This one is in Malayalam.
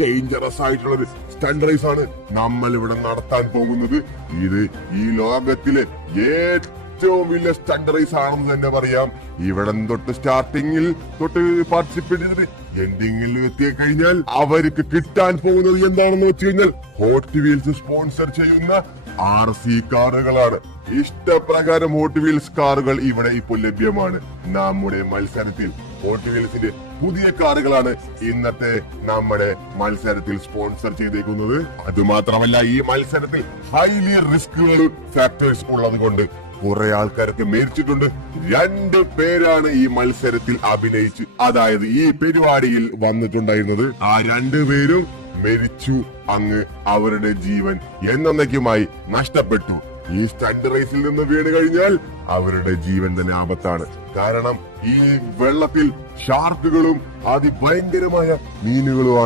ഡേഞ്ചറസ് ആയിട്ടുള്ള ഒരു സ്റ്റണ്ട് റേസ് ആണ് നമ്മൾ ഇവിടെ നടത്താൻ പോകുന്നത്. ഇത് ഈ ലോകത്തിലെ ഏറ്റവും വലിയ സ്റ്റണ്ട് റേസ് ആണെന്ന് തന്നെ പറയാം. ഇവിടെ തൊട്ട് സ്റ്റാർട്ടിങ്ങിൽ തൊട്ട് പാർട്ടിസിപ്പേറ്റ് ചെയ്തിട്ട് എൻഡിങ്ങിൽ എത്തി കഴിഞ്ഞാൽ അവർക്ക് കിട്ടാൻ പോകുന്നത് എന്താണെന്ന് വെച്ച് കഴിഞ്ഞാൽ ഹോട്ട് വീൽസ് സ്പോൺസർ ചെയ്യുന്ന RC കാറുകളാണ്. ഇഷ്ടപ്രകാരം ഹോട്ട് വീൽസ് കാറുകൾ ഇവിടെ ഇപ്പോൾ ലഭ്യമാണ്. നമ്മുടെ മത്സരത്തിൽ ഹോട്ട് വീൽസിന്റെ പുതിയ കാറുകളാണ് ഇന്നത്തെ നമ്മുടെ മത്സരത്തിൽ സ്പോൺസർ ചെയ്തേക്കുന്നത്. അതുമാത്രമല്ല, ഈ മത്സരത്തിൽ ഹൈലി റിസ്കുകൾ ഫാക്ടേഴ്സ് ഉള്ളത് കൊണ്ട് കുറെ ആൾക്കാരൊക്കെ മരിച്ചിട്ടുണ്ട്. 2 പേരാണ് ഈ മത്സരത്തിൽ അഭിനയിച്ച്, അതായത് ഈ പരിപാടിയിൽ വന്നിട്ടുണ്ടായിരുന്നത്. ആ 2 പേരും മരിച്ചു. അങ്ങ് അവരുടെ ജീവൻ എന്നേക്കുമായി നഷ്ടപ്പെട്ടു. ഈ സ്റ്റണ്ട് റേസിൽ നിന്ന് വീണ് കഴിഞ്ഞാൽ അവരുടെ ജീവൻ തന്നെ ആപത്താണ്. കാരണം ഈ വെള്ളത്തിൽ ഷാർക്കുകളും അതിഭയങ്കരമായ മീനുകളുമാണ്